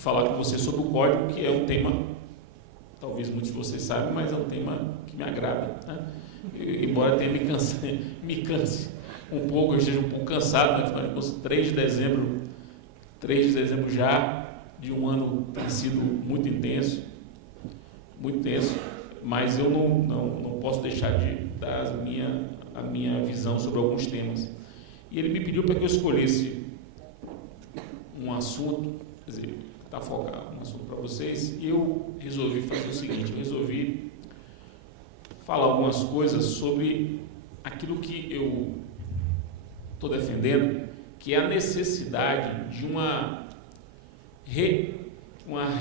falar com você sobre o código, que é um tema, talvez muitos de vocês saibam, mas é um tema que me agrada, né? Embora tenha me canse um pouco, eu esteja um pouco cansado, né? Afinal de contas, 3 de dezembro já de um ano tem sido muito intenso, mas eu não posso deixar de dar a minha visão sobre alguns temas. E ele me pediu para que eu escolhesse um assunto, quer dizer, está focado um assunto para vocês, e eu resolvi fazer o seguinte, eu resolvi falar algumas coisas sobre aquilo que eu estou defendendo, que é a necessidade de uma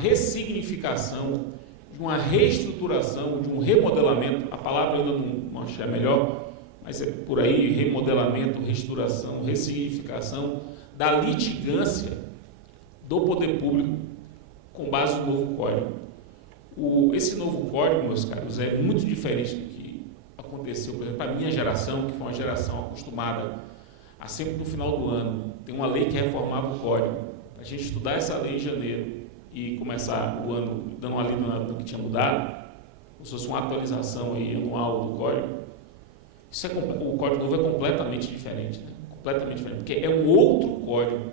ressignificação, de uma reestruturação, de um remodelamento. A palavra eu ainda não achei a melhor, mas é por aí: remodelamento, reestruturação, ressignificação da litigância do poder público com base no novo código. Esse novo código, meus caros, é muito diferente do que aconteceu, por exemplo, para a minha geração, que foi uma geração acostumada a sempre no final do ano tem uma lei que reformava o código. A gente estudar essa lei em janeiro e começar o ano dando uma lida no que tinha mudado, como se fosse uma atualização aí, anual do código. O código novo é completamente diferente, né? Completamente diferente, porque é um outro código,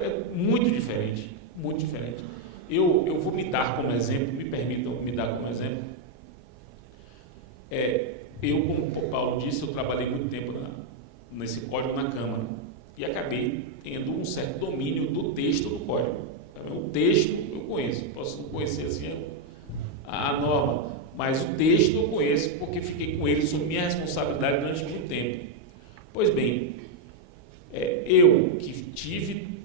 é muito diferente, muito diferente. Eu vou me dar como exemplo, me permitam me dar como exemplo. Eu, como o Paulo disse, eu trabalhei muito tempo nesse código na Câmara e acabei tendo um certo domínio do texto do código. O texto eu conheço, posso não conhecer assim a norma, mas o texto eu conheço porque fiquei com ele sob minha responsabilidade durante muito tempo. Pois bem, eu que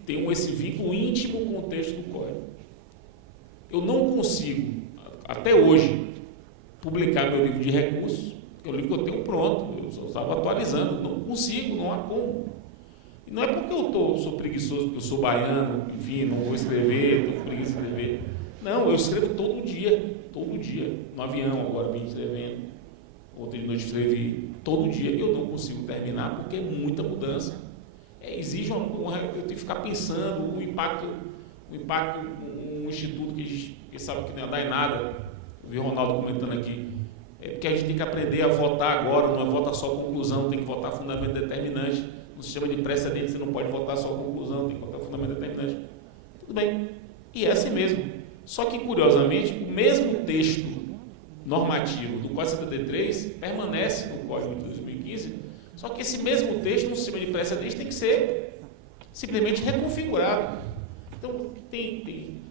tenho esse vínculo íntimo com o texto do código. Eu não consigo, até hoje, publicar meu livro de recursos, porque é o livro que eu tenho pronto, eu só estava atualizando, não consigo, não há como. E não é porque eu sou preguiçoso, porque eu sou baiano, enfim, não vou escrever, estou com preguiça de escrever. Não, eu escrevo todo dia, no avião agora vim escrevendo, ontem de noite escrevi, todo dia, eu não consigo terminar porque é muita mudança. Exige eu tenho que ficar pensando o impacto, um instituto que sabe que não ia dar em nada. Eu vi o Ronaldo comentando aqui, porque a gente tem que aprender a votar agora, não é votar só conclusão, tem que votar fundamento determinante. No sistema de precedente você não pode votar só conclusão, tem que votar fundamento determinante. Tudo bem, e é assim mesmo. Só que, curiosamente, o mesmo texto normativo do Código 73 permanece no Código de 2015, só que esse mesmo texto no sistema de precedente tem que ser simplesmente reconfigurado. Então,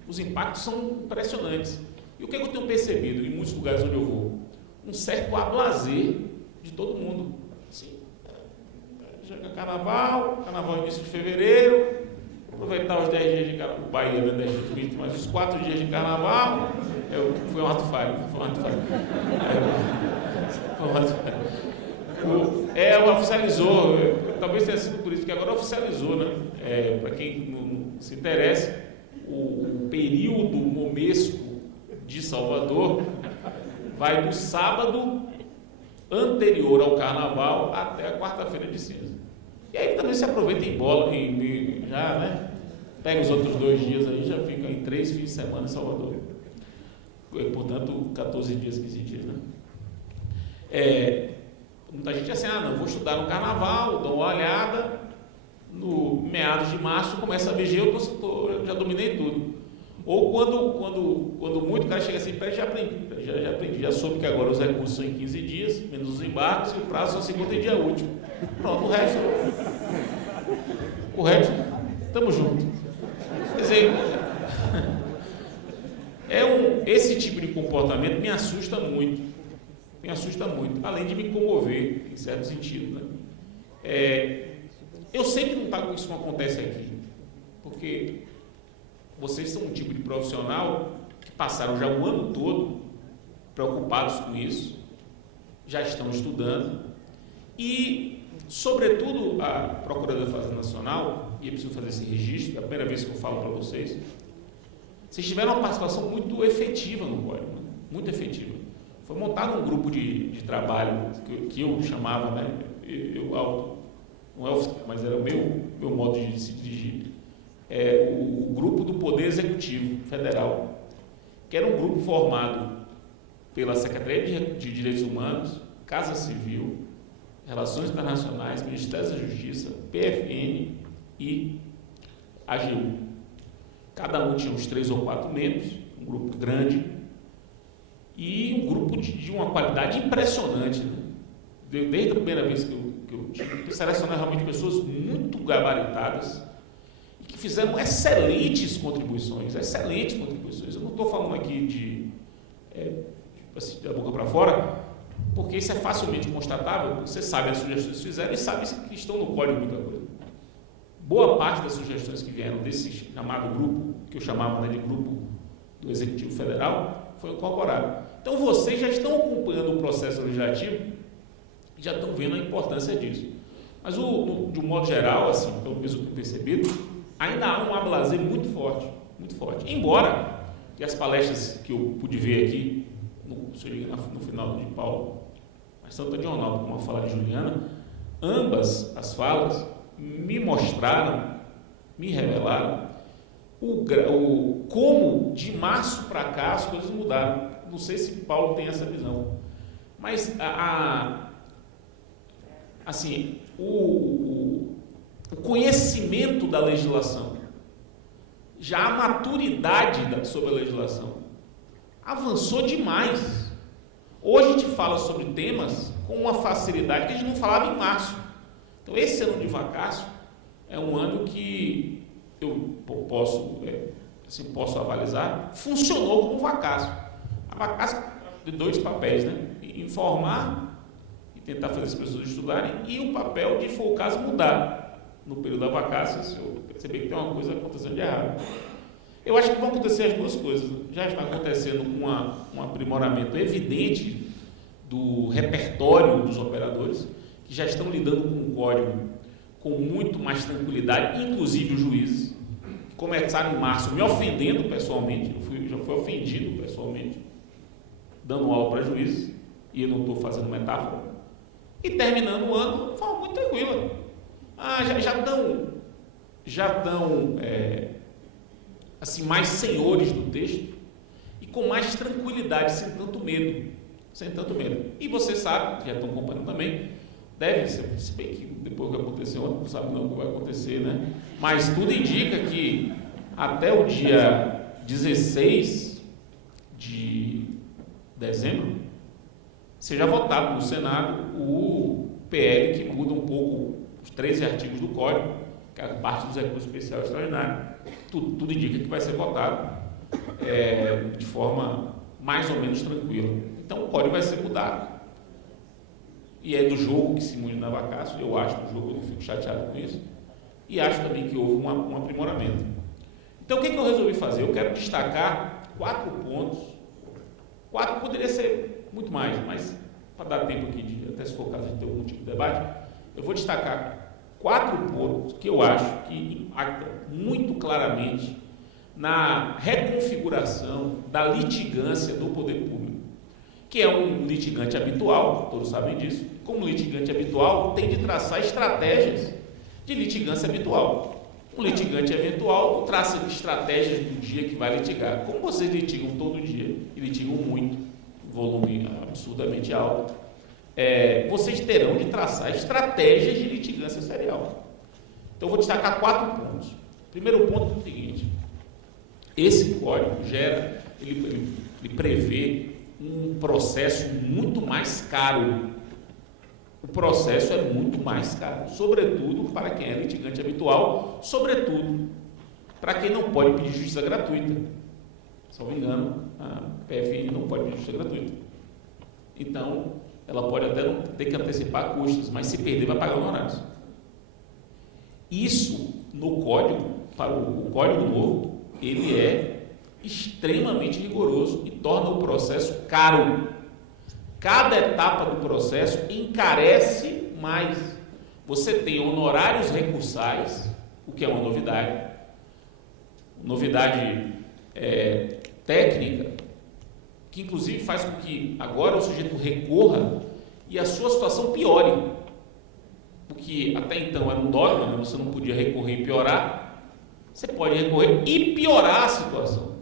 os impactos são impressionantes. E o que eu tenho percebido em muitos lugares onde eu vou? Um certo ablazer de todo mundo. Assim, chega carnaval início de fevereiro, aproveitar os 10 dias de carnaval, o Bahia, né, 10 dias de Cristo, mas os 4 dias de carnaval, foi um ato falho. Oficializou, talvez tenha sido por isso, que agora oficializou, né? Para quem não se interessa, o período momesco de Salvador vai do sábado anterior ao carnaval até a quarta-feira de cinza. E aí também se aproveita em bola, já, né? Pega os outros 2 dias aí, já fica em 3 fins de semana em Salvador. Portanto, 14 dias, 15 dias, né? Muita gente assim, não, vou estudar no carnaval, dou uma olhada, no meados de março começa a VG, eu já dominei tudo. Ou quando muito, o cara chega assim, já aprendi, já soube que agora os recursos são em 15 dias, menos os embarques, e o prazo só 50 dia útil. Pronto, o resto, estamos juntos. Quer dizer, esse tipo de comportamento me assusta muito, além de me comover, em certo sentido, né? Eu sei que isso não acontece aqui, porque vocês são um tipo de profissional que passaram já o ano todo preocupados com isso, já estão estudando e, sobretudo, a Procuradoria da Fazenda Nacional, e eu preciso fazer esse registro, é a primeira vez que eu falo para vocês tiveram uma participação muito efetiva no código, né? Muito efetiva. Foi montado um grupo de trabalho que eu chamava, né? Não é oficial, mas era o meu modo de se dirigir. o grupo do Poder Executivo Federal, que era um grupo formado pela Secretaria de Direitos Humanos, Casa Civil, Relações Internacionais, Ministério da Justiça, PFN e AGU. Cada um tinha uns 3 ou 4 membros, um grupo grande e um grupo de uma qualidade impressionante, né? Desde a primeira vez que eu tive, selecionar realmente pessoas muito gabaritadas e que fizeram excelentes contribuições. Eu não estou falando aqui assim, da boca para fora, porque isso é facilmente constatável. Você sabe as sugestões que fizeram e sabe que estão no código muita coisa. Boa parte das sugestões que vieram desse chamado grupo, que eu chamava de grupo do Executivo Federal, foi incorporado. Então, vocês já estão acompanhando o processo legislativo e já estão vendo a importância disso. Mas, de um modo geral, assim, pelo menos eu tenho percebido, ainda há um ablazer muito forte, muito forte. Embora que as palestras que eu pude ver aqui, no final de Paulo, mas tanto de Ronaldo como a fala de Juliana, ambas as falas me mostraram, me revelaram como de março para cá as coisas mudaram. Não sei se Paulo tem essa visão, mas assim, o conhecimento da legislação, já a maturidade sobre a legislação avançou demais. Hoje a gente fala sobre temas com uma facilidade que a gente não falava em março. Então, esse ano de vacácio é um ano que eu posso avalizar, funcionou como vacácio. A vacácio de 2 papéis, né? Informar e tentar fazer as pessoas estudarem, e o papel de, se for o caso, mudar. No período da vacácia, se eu perceber que tem uma coisa acontecendo de errado. Eu acho que vão acontecer as duas coisas. Já está acontecendo um aprimoramento evidente do repertório dos operadores, que já estão lidando com o código com muito mais tranquilidade, inclusive os juízes, que começaram em março me ofendendo pessoalmente. Já fui ofendido pessoalmente, dando aula para juízes, e eu não estou fazendo metáfora, e terminando o ano de forma muito tranquila. Já estão assim, mais senhores do texto e com mais tranquilidade, sem tanto medo. E você sabe, já estão acompanhando também, deve ser, se bem que depois do que aconteceu, não sabe não o que vai acontecer, né? Mas tudo indica que até o dia 16 de dezembro seja votado no Senado o PL que muda um pouco os 13 artigos do Código, que é a parte dos recursos especiais extraordinários. Tudo indica que vai ser votado de forma mais ou menos tranquila. Então o Código vai ser mudado. E é do jogo que se muda na vacácio, eu acho do jogo, eu não fico chateado com isso, e acho também que houve um aprimoramento. Então, o que eu resolvi fazer? Eu quero destacar 4 pontos. 4 poderia ser muito mais, mas para dar tempo aqui, até se for o caso de ter algum tipo de debate, eu vou destacar 4 pontos que eu acho que impactam muito claramente na reconfiguração da litigância do poder público, que é um litigante habitual, todos sabem disso. Como litigante habitual, tem de traçar estratégias de litigância habitual. Um litigante habitual traça estratégias do dia que vai litigar. Como vocês litigam todo dia e litigam muito, volume absurdamente alto, vocês terão de traçar estratégias de litigância serial. Então, eu vou destacar 4 pontos. Primeiro ponto é o seguinte: esse código ele prevê um processo muito mais caro. O processo é muito mais caro, sobretudo para quem é litigante habitual, sobretudo para quem não pode pedir justiça gratuita. Se não me engano, a PFN não pode pedir justiça gratuita. Então, ela pode até não ter que antecipar custos, mas se perder, vai pagar honorários. Isso, no código, para o código novo, ele é extremamente rigoroso e torna o processo caro. Cada etapa do processo encarece mais. Você tem honorários recursais, o que é uma novidade. Novidade técnica, que inclusive faz com que agora o sujeito recorra e a sua situação piore. Porque até então era um dogma, né? Você não podia recorrer e piorar. você pode recorrer e piorar a situação.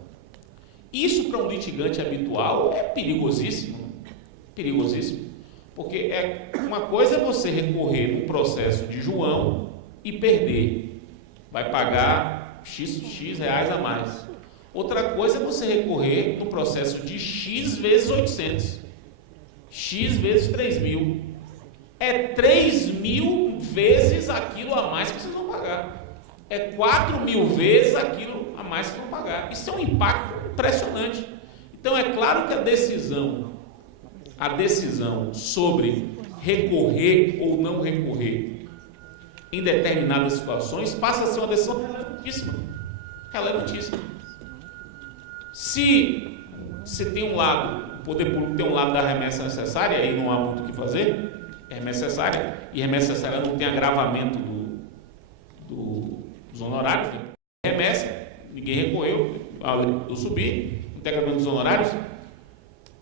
Isso para um litigante habitual é perigosíssimo, perigosíssimo, porque uma coisa é você recorrer num processo de João e perder, vai pagar X reais a mais. Outra coisa é você recorrer no processo de X vezes 800, X vezes 3.000. É 3.000 vezes aquilo a mais que vocês vão pagar. É 4.000 vezes aquilo a mais que vão pagar. Isso é um impacto impressionante. Então, é claro que a decisão sobre recorrer ou não recorrer em determinadas situações passa a ser uma decisão relevantíssima. Se tem um lado, o poder público tem um lado da remessa necessária, aí não há muito o que fazer, é remessa necessária, e remessa necessária não tem agravamento dos honorários, remessa, ninguém recorreu, eu subi, não tem agravamento dos honorários,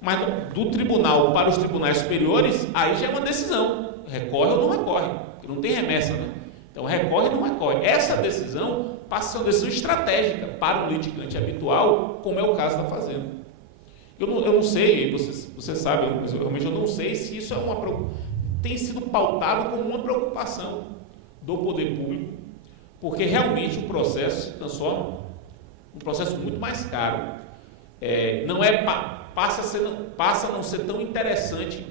mas do tribunal para os tribunais superiores, aí já é uma decisão, recorre ou não recorre, porque não tem remessa, né? Então recorre ou não recorre. Essa decisão passa a ser uma decisão estratégica para um litigante habitual, como é o caso da Fazenda. Eu não sei, você sabe, mas realmente eu não sei se isso tem sido pautado como uma preocupação do poder público, porque realmente o processo se transforma num processo muito mais caro. Passa a não ser tão interessante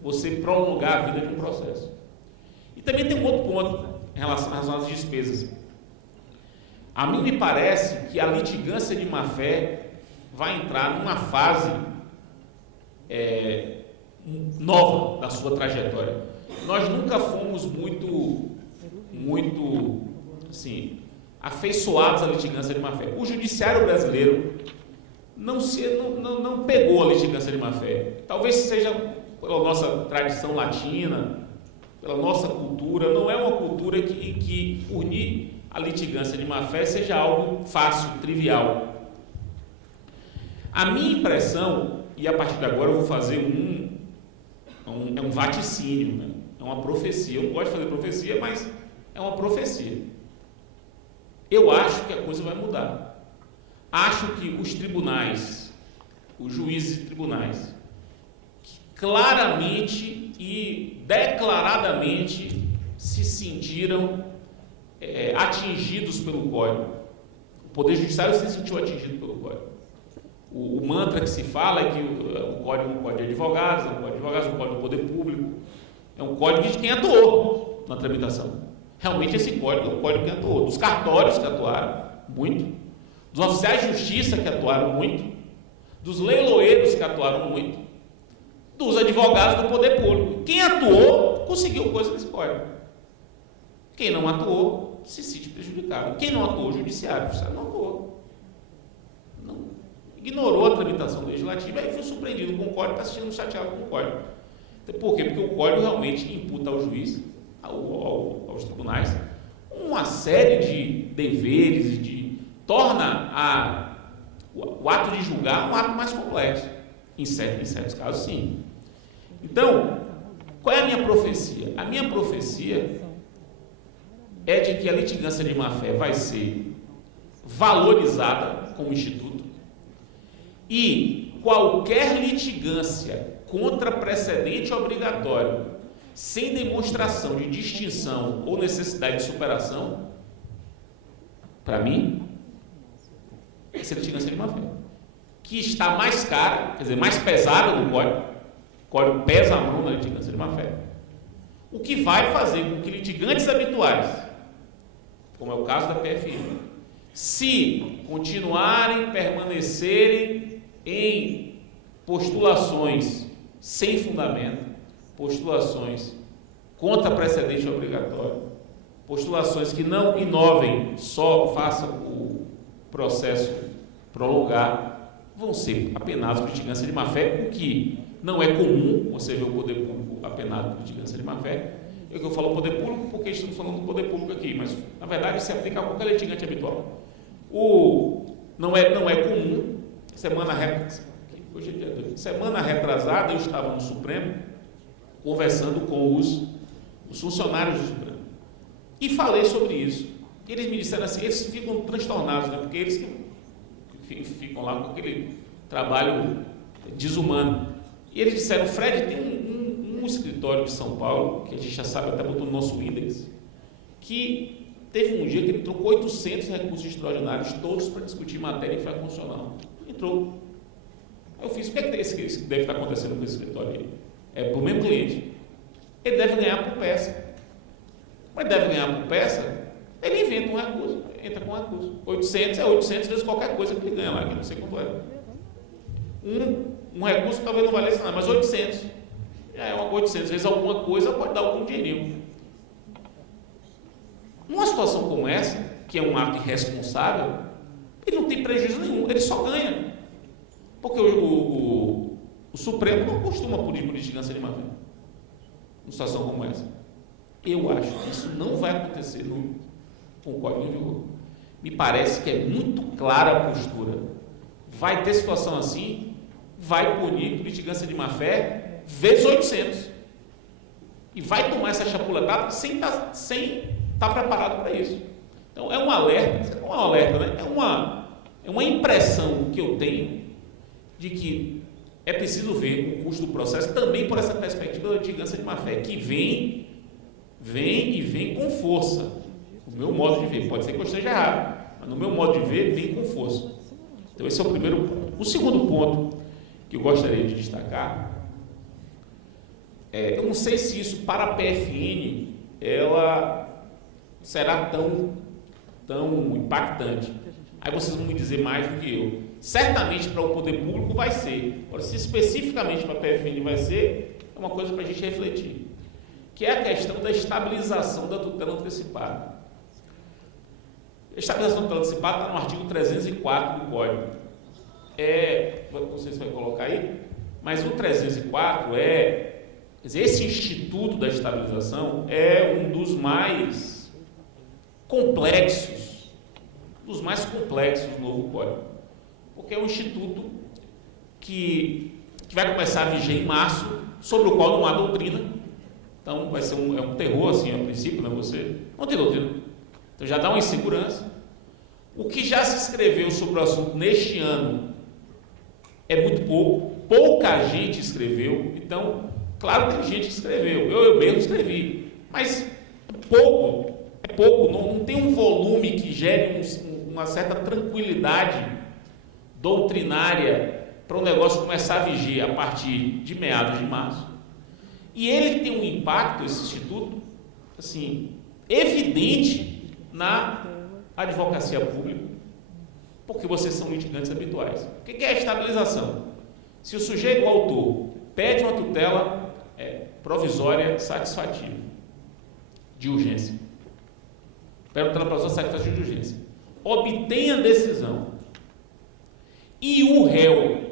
você prolongar a vida de um processo. E também tem um outro ponto em relação às despesas. A mim me parece que a litigância de má-fé vai entrar numa fase nova da sua trajetória. Nós nunca fomos muito assim, afeiçoados à litigância de má-fé. O judiciário brasileiro não pegou a litigância de má-fé. Talvez seja pela nossa tradição latina, pela nossa cultura. Não é uma cultura que unir a litigância de má-fé seja algo fácil, trivial. A minha impressão, e a partir de agora eu vou fazer um vaticínio, né? É uma profecia. Eu não gosto de fazer profecia, mas é uma profecia. Eu acho que a coisa vai mudar. Acho que os tribunais, os juízes de tribunais, claramente e declaradamente se sentiram atingidos pelo Código. O Poder Judiciário se sentiu atingido pelo Código. O mantra que se fala é que o Código é um código de advogados, é um código de advogados, é um código do poder público, é um código de quem atuou na tramitação. Realmente esse código é um código de quem atuou. Dos cartórios que atuaram, muito. Dos oficiais de justiça que atuaram muito. Dos leiloeiros que atuaram muito. Dos advogados do poder público. Quem atuou, conseguiu coisa nesse código. Quem não atuou, se sente prejudicado. Quem não atuou, o judiciário não atuou. Ignorou a tramitação legislativa e foi surpreendido com o código, está se sentindo chateado com o código. Por quê? Porque o código realmente imputa ao juiz, aos tribunais, uma série de deveres e torna o ato de julgar um ato mais complexo. Em certos casos, sim. Então, qual é a minha profecia? A minha profecia é de que a litigância de má-fé vai ser valorizada como instituto e qualquer litigância contra precedente obrigatório sem demonstração de distinção ou necessidade de superação, para mim, essa litigância de má-fé, que está mais cara, quer dizer, mais pesada no código. O código pesa a mão na litigância de má-fé. O que vai fazer com que litigantes habituais, como é o caso da PFM, se continuarem, permanecerem em postulações sem fundamento, postulações contra precedente obrigatório, postulações que não inovem, só façam o processo prolongar, vão ser apenados por litigância de má-fé, o que não é comum você ver o poder público apenado por litigância de má-fé. Eu falo poder público porque estamos falando do poder público aqui, mas na verdade se aplica a qualquer litigante habitual. Não é comum. Semana retrasada eu estava no Supremo conversando com os funcionários do Supremo e falei sobre isso. eles me disseram assim, eles ficam transtornados, né? Porque eles que ficam lá com aquele trabalho desumano. E eles disseram, Fred, tem um escritório de São Paulo, que a gente já sabe, até botou no nosso índex, que teve um dia que ele trocou 800 recursos extraordinários, todos para discutir matéria infraconstitucional. Entrou. Eu fiz, o que é que esse deve estar acontecendo com esse escritório aí? É para o mesmo cliente. Ele deve ganhar por peça. Mas deve ganhar por peça, ele inventa um recurso, entra com um recurso. 800 é 800 vezes qualquer coisa que ele ganha lá, que não sei quanto é. Um recurso talvez não valesse nada, mas 800. Já é uma 800 vezes alguma coisa, pode dar algum dinheirinho. Numa situação como essa, que é um ato irresponsável, ele não tem prejuízo nenhum, ele só ganha. Porque o Supremo não costuma punir por litigância de má-fé. Numa situação como essa. Eu acho que isso não vai acontecer com o Código em vigor. Me parece que é muito clara a postura. Vai ter situação assim, vai punir por litigância de má-fé vezes 800. E vai tomar essa chapuletada sem estar preparado para isso. Então, é um alerta, não é um alerta, né? É uma impressão que eu tenho de que é preciso ver o custo do processo também por essa perspectiva da litigância de má-fé, que vem com força. O meu modo de ver, pode ser que eu esteja errado, mas no meu modo de ver, vem com força. Então, esse é o primeiro ponto. O segundo ponto que eu gostaria de destacar, eu não sei se isso para a PFN, ela será tão impactante. Aí vocês vão me dizer mais do que eu. Certamente para o poder público vai ser. Agora, se especificamente para a PFN vai ser, é uma coisa para a gente refletir. Que é a questão da estabilização da tutela antecipada. A estabilização da tutela antecipada está no artigo 304 do Código. Não sei se vai colocar aí, mas o 304 esse instituto da estabilização é um dos mais complexos do novo Código. Porque é um instituto que vai começar a viger em março, sobre o qual não há doutrina. Então, vai ser um terror, assim, a princípio, né? Você não tem doutrina. Então, já dá uma insegurança. O que já se escreveu sobre o assunto neste ano é muito pouco. Pouca gente escreveu. Então, claro que tem gente que escreveu. Eu mesmo escrevi. Mas pouco. Não tem um volume que gere uma certa tranquilidade doutrinária para o negócio começar a vigir a partir de meados de março. E ele tem um impacto, esse instituto, assim, evidente na advocacia pública, porque vocês são litigantes habituais. O que é a estabilização? Se o sujeito, o autor, pede uma tutela provisória satisfativa, de urgência, pede uma tutela provisória satisfativa de urgência, obtém a decisão e o réu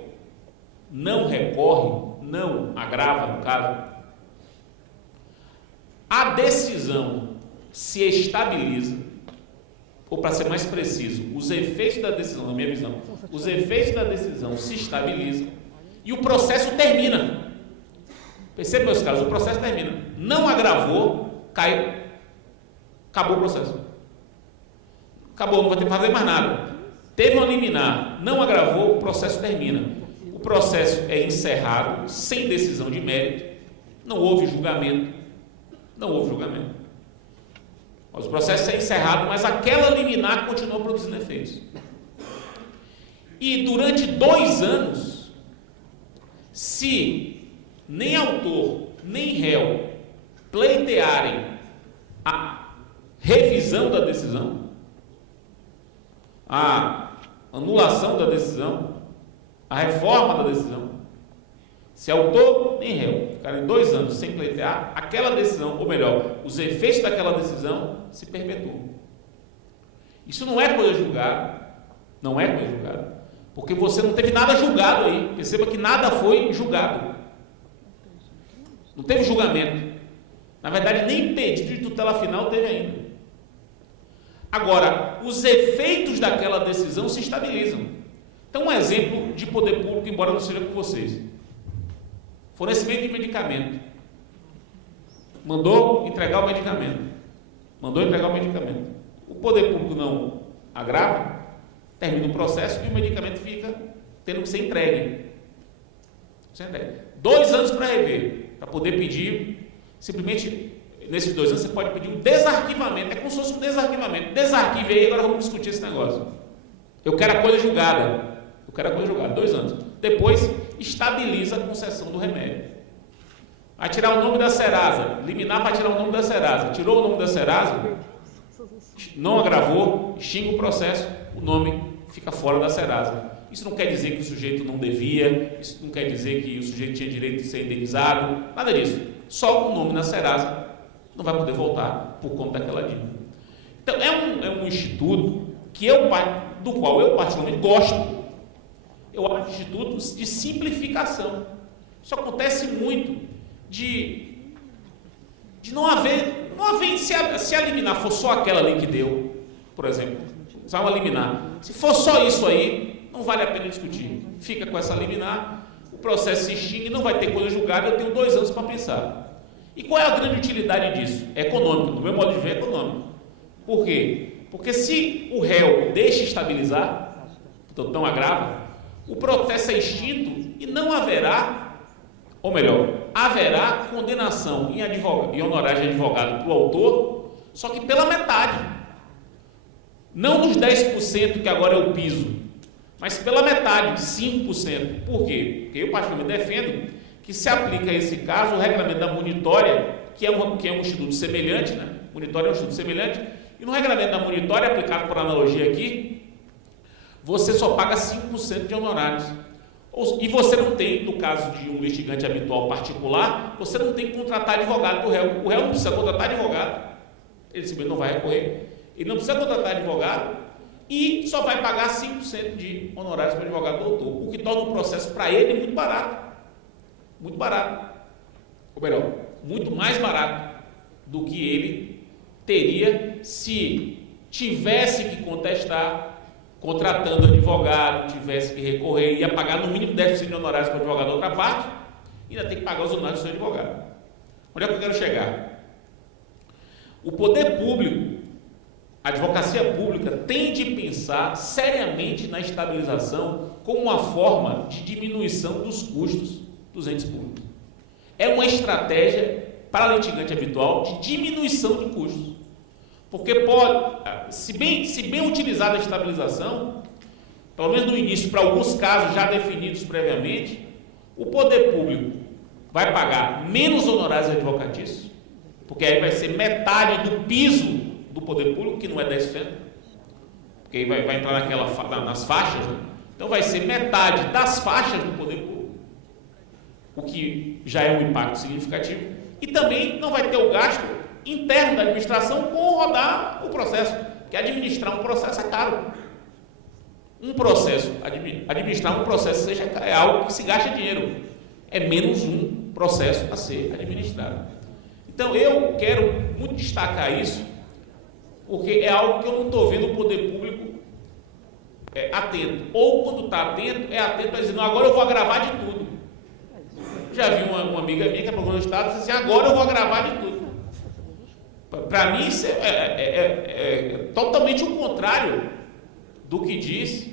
não recorre, não agrava no caso, a decisão se estabiliza, ou para ser mais preciso, os efeitos da decisão, na minha visão, os efeitos da decisão se estabilizam e o processo termina. Perceba, meus caros, o processo termina. Não agravou, caiu, acabou o processo. Acabou, não vai ter que fazer mais nada. Teve uma liminar, não agravou, o processo termina. O processo é encerrado sem decisão de mérito, não houve julgamento. Mas o processo é encerrado, mas aquela liminar continua produzindo efeitos. E durante 2 anos, se nem autor, nem réu pleitearem a revisão da decisão, a anulação da decisão, a reforma da decisão, se autor nem réu ficarem 2 anos sem pleitear, aquela decisão, ou melhor, os efeitos daquela decisão se perpetuam. Isso não é coisa julgada, porque você não teve nada julgado aí. Perceba que nada foi julgado. Não teve julgamento. Na verdade, nem pedido de tutela final teve ainda. Agora, os efeitos daquela decisão se estabilizam. Então, um exemplo de poder público, embora não seja com vocês. Fornecimento de medicamento. Mandou entregar o medicamento. o poder público não agrava, termina o processo e o medicamento fica tendo que ser entregue. 2 anos para rever, para poder pedir, simplesmente, nesses 2 anos você pode pedir um desarquivamento, é como se fosse um desarquivamento. Desarquive aí, agora vamos discutir esse negócio. Eu quero a coisa julgada. 2 anos. Depois, estabiliza a concessão do remédio. Vai tirar o nome da Serasa, liminar para tirar o nome da Serasa. Tirou o nome da Serasa, não agravou, extingue o processo, o nome fica fora da Serasa. Isso não quer dizer que o sujeito não devia, isso não quer dizer que o sujeito tinha direito de ser indenizado, nada disso. Só o nome na Serasa não vai poder voltar por conta daquela dívida. Então, é um instituto do qual eu particularmente gosto. Eu acho institutos de simplificação. Isso acontece muito de não haver se a liminar for só aquela ali que deu, por exemplo, só uma liminar. Se for só isso aí, não vale a pena discutir. Fica com essa liminar, o processo se extingue, não vai ter coisa julgada, eu tenho 2 anos para pensar. E qual é a grande utilidade disso? É econômica, do meu modo de ver, é econômico. Por quê? Porque se o réu deixa estabilizar, então não agrava, o processo é extinto e não haverá, ou melhor, haverá condenação em honorários de advogado para o autor, só que pela metade. Não nos 10% que agora é o piso, mas pela metade, 5%. Por quê? Porque eu particularmente defendo que se aplica a esse caso o regulamento da monitória, que é um instituto semelhante, né? Monitória é um instituto semelhante, e no regulamento da monitória, aplicado por analogia aqui, você só paga 5% de honorários. E você não tem, no caso de um litigante habitual particular, você não tem que contratar advogado do réu. O réu não precisa contratar advogado, ele simplesmente não vai recorrer. Ele não precisa contratar advogado e só vai pagar 5% de honorários para o advogado do autor, o que torna o processo para ele muito barato. Muito barato. Ou melhor, muito mais barato do que ele teria se tivesse que contestar, contratando advogado, tivesse que recorrer, ia pagar no mínimo 10% de honorários para o advogado da outra parte, e ainda tem que pagar os honorários do seu advogado. Onde é que eu quero chegar? O poder público, a advocacia pública, tem de pensar seriamente na estabilização como uma forma de diminuição dos custos dos entes públicos. É uma estratégia para litigante habitual de diminuição de custos. Porque pode, se bem utilizada a estabilização, pelo menos no início, para alguns casos já definidos previamente, o poder público vai pagar menos honorários advocatícios, porque aí vai ser metade do piso do poder público, que não é 10%, porque aí vai entrar nas faixas, né? Então vai ser metade das faixas do poder público, o que já é um impacto significativo, e também não vai ter o gasto interno da administração com rodar o processo, que administrar um processo é caro. Administrar um processo é algo que se gasta dinheiro, é menos um processo a ser administrado. Então eu quero muito destacar isso, porque é algo que eu não estou vendo o poder público atento, ou quando está atento, é atento a dizer, não, agora eu vou agravar de tudo. Já vi uma amiga minha que é procuradora do Estado e disse assim, agora eu vou agravar de tudo. Para mim, isso é totalmente o contrário do que diz,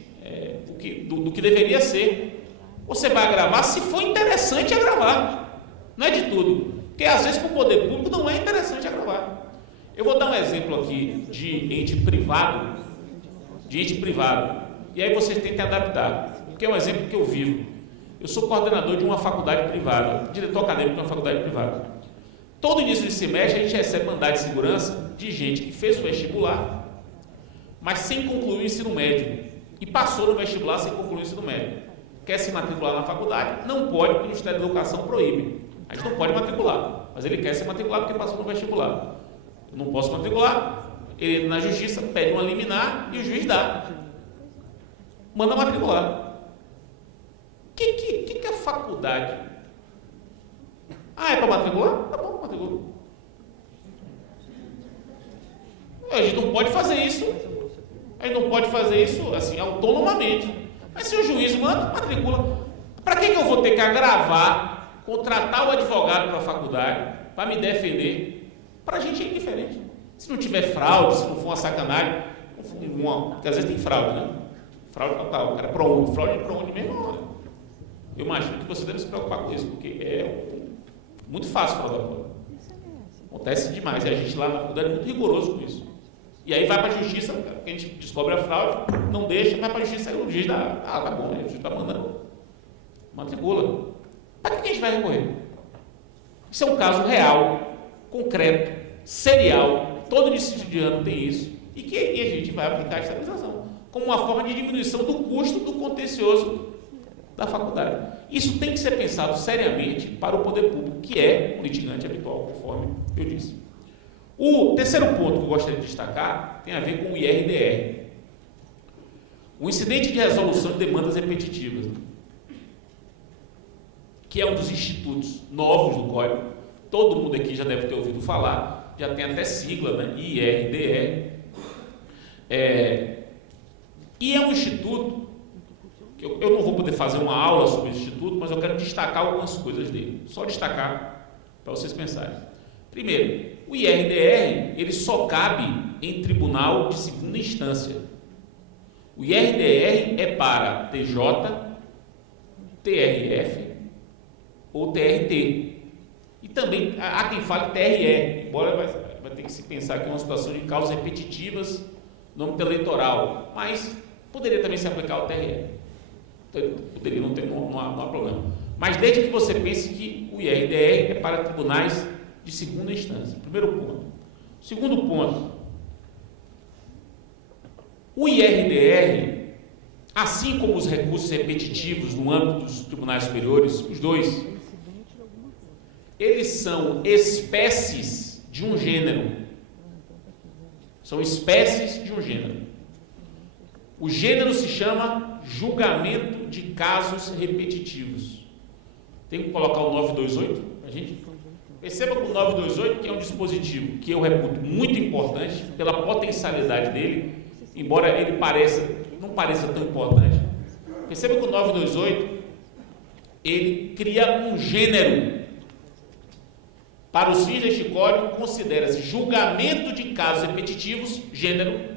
do que deveria ser. Você vai agravar se for interessante agravar, não é de tudo. Porque às vezes para o poder público não é interessante agravar. Eu vou dar um exemplo aqui de ente privado, e aí vocês têm que adaptar, porque é um exemplo que eu vivo. Eu sou coordenador de uma faculdade privada, diretor acadêmico de uma faculdade privada. Todo início de semestre a gente recebe mandado de segurança de gente que fez o vestibular, mas sem concluir o ensino médio, e passou no vestibular sem concluir o ensino médio. Quer se matricular na faculdade? Não pode, porque o Ministério da Educação proíbe. A gente não pode matricular, mas ele quer se matricular porque passou no vestibular. Eu não posso matricular, ele na justiça pede uma liminar e o juiz dá. Manda matricular. O que é a faculdade? É para matricular? Tá bom, matricula. A gente não pode fazer isso. Assim, autonomamente. Mas se o juiz manda, matricula. Para que eu vou ter que agravar, contratar o advogado para a faculdade, para me defender? Para a gente é indiferente. Se não tiver fraude, se não for uma sacanagem, porque às vezes tem fraude, né? Fraude total, o cara é ProUni, fraude de ProUni mesmo, eu imagino que você deve se preocupar com isso, porque é muito fácil fraudar a prova. Acontece demais, e a gente lá na faculdade é muito rigoroso com isso. E aí vai para a justiça, porque a gente descobre a fraude, não deixa, vai para a justiça, aí o juiz dá, tá bom, né? O juiz está mandando, matricula. Para que a gente vai recorrer? Isso é um caso real, concreto, serial, todo início de ano tem isso, e a gente vai aplicar a estabilização, como uma forma de diminuição do custo do contencioso da faculdade. Isso tem que ser pensado seriamente para o poder público, que é o litigante habitual, conforme eu disse. O terceiro ponto que eu gostaria de destacar tem a ver com o IRDR. O incidente de resolução de demandas repetitivas, que é um dos institutos novos do Código. Todo mundo aqui já deve ter ouvido falar, já tem até sigla, né? IRDR. E é um instituto que eu não vou poder fazer uma aula sobre esse instituto, mas eu quero destacar algumas coisas dele. Só destacar para vocês pensarem. Primeiro, o IRDR, ele só cabe em tribunal de segunda instância. O IRDR é para TJ, TRF ou TRT. E também há quem fale TRE, embora vai ter que se pensar que é uma situação de causas repetitivas no âmbito eleitoral, mas poderia também se aplicar ao TRE. Poderia, não há problema. Mas desde que você pense que o IRDR é para tribunais de segunda instância. Primeiro ponto. Segundo ponto, o IRDR, assim como os recursos repetitivos no âmbito dos tribunais superiores, os dois, eles são espécies de um gênero. São espécies de um gênero. O gênero se chama julgamento de casos repetitivos. Tem que colocar o 928 para a gente? Perceba que o 928, que é um dispositivo que eu reputo muito importante pela potencialidade dele, embora ele não pareça tão importante. Perceba que o 928, ele cria um gênero. Para os fins deste código, considera-se julgamento de casos repetitivos, gênero,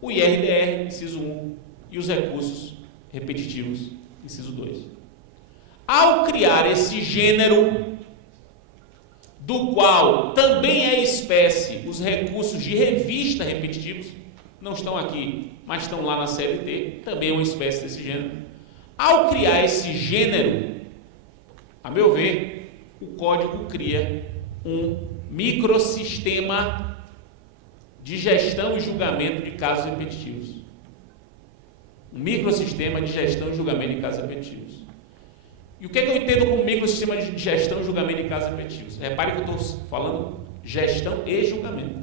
o IRDR, inciso 1, e os recursos repetitivos, inciso 2. Ao criar esse gênero, do qual também é espécie os recursos de revista repetitivos, não estão aqui, mas estão lá na CLT, também é uma espécie desse gênero. Ao criar esse gênero, a meu ver, o código cria um microsistema de gestão e julgamento de casos repetitivos. Um microsistema de gestão e julgamento de casos repetitivos. E o que eu entendo como microsistema de gestão e julgamento de casos repetitivos? Repare que eu estou falando gestão e julgamento.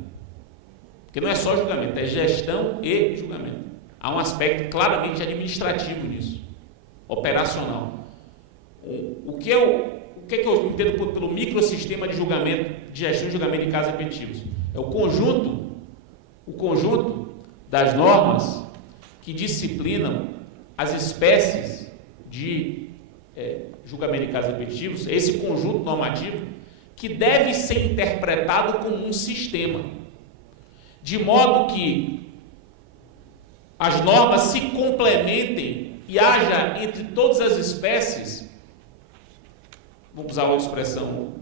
Porque não é só julgamento, é gestão e julgamento. Há um aspecto claramente administrativo nisso, operacional. O que eu entendo pelo microsistema de julgamento, de gestão e julgamento de casos repetitivos? É o conjunto das normas que disciplinam as espécies de julgamento de casos repetitivos, esse conjunto normativo que deve ser interpretado como um sistema, de modo que as normas se complementem e haja entre todas as espécies, vamos usar uma expressão